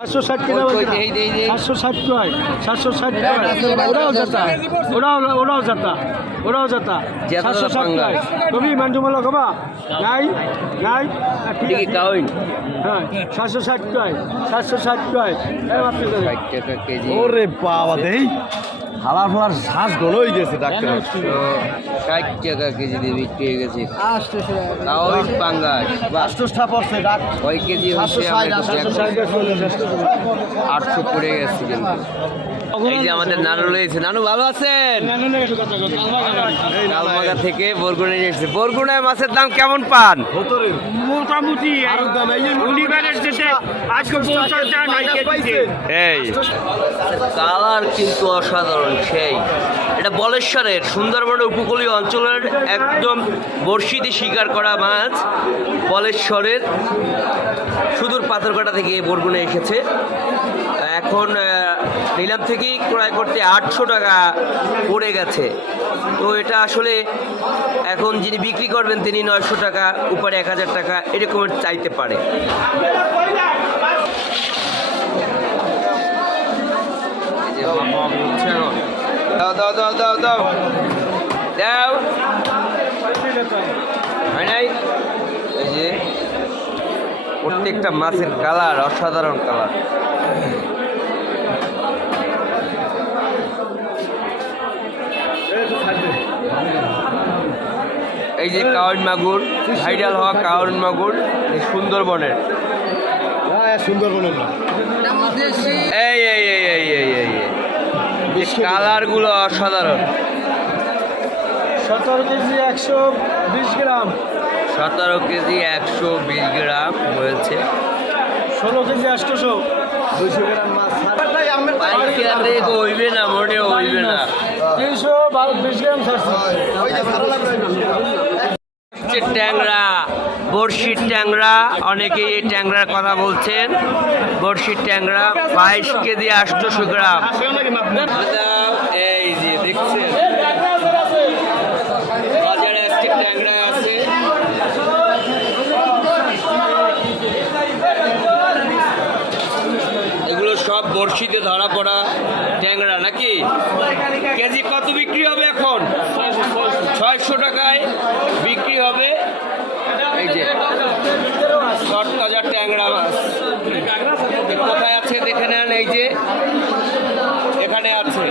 সাতশো ষাট কিনা সাতশো ষাট কয়? সাতশো ষাট কয়? ওরাও যাতা ওরাও ওরাও যাতা ওরাও যাতা যেটা সাতশো ষাট পাঙ্গা। তুমি মান্ডু মালা কবা? নাই? নাই? হ্যাঁ সাতশো ষাট কয়? সাতশো ষাট কেজি। ওরে বাবা দেই। হালার ফালার শ্বাস গলই গেছে ডাক্তার ষাট টাকা কেজি দিয়ে বিক্রি হয়ে গেছে। পাঙ্গাস। আষ্টটা পড়ছে ডাক। কেজি আটশো পড়ে গেছে কিন্তু। এই যে আমাদের নানু রয়েছে। নানু ভালো আছেন? কালমাগা থেকে বরগুনা এসেছে। বরগুনায় মাছের দাম কেমন পান? মোটামুটি এই। কালার কিন্তু অসাধারণ সেই। এটা বলেশ্বরের সুন্দরবনের উপকূলীয় অঞ্চলের একদম বর্ষিতে শিকার করা মাছ বলেশ্বরের সুদূর পাথরকাটা থেকে বরগুনে এসেছে। এখন নিলাম থেকেই ক্রয় করতে আটশো টাকা পড়ে গেছে। তো এটা আসলে এখন যিনি বিক্রি করবেন তিনি নয়শো টাকা উপরে এক হাজার টাকা এরকমের চাইতে পারে এই যে এখন। দাও দাও দাও দাও দাও দাও হয় নাই এই যে প্রত্যেকটা মাছের কালার অসাধারণ কালার এই যে কাউন মাগুর ভাইরাল হওয়া কাউন মাগুর এই সুন্দরবনের হ্যাঁ সুন্দরবনের এই এই কালারগুলো অসাধারণ। সতেরো কেজি একশো বিশ গ্রাম। সতেরো কেজি একশো বিশ গ্রাম হয়েছে। ষোলো কেজি আটশোশো দুইশো গ্রাম মাছ। হইবে না মনে হইবে না। তিনশো বিশ গ্রাম ছাড়ছে। হচ্ছে ট্যাংরা, বড়শির ট্যাংরা, অনেকেই এই ট্যাংরার কথা বলছেন। বড়শির ট্যাংরা বাইশ কেজি আটশোশো গ্রাম। এই যে দেখছেন? বাজারে ট্যাংরা আছে। এগুলো সব ধরা পড়া ট্যাংরা নাকি? কেজি কত বিক্রি হবে এখন? ছয়শো টাকায়। শর্ট ট্যাংরা মাছ। কোথায় আছে দেখে নেন এই যে এখানে আছে।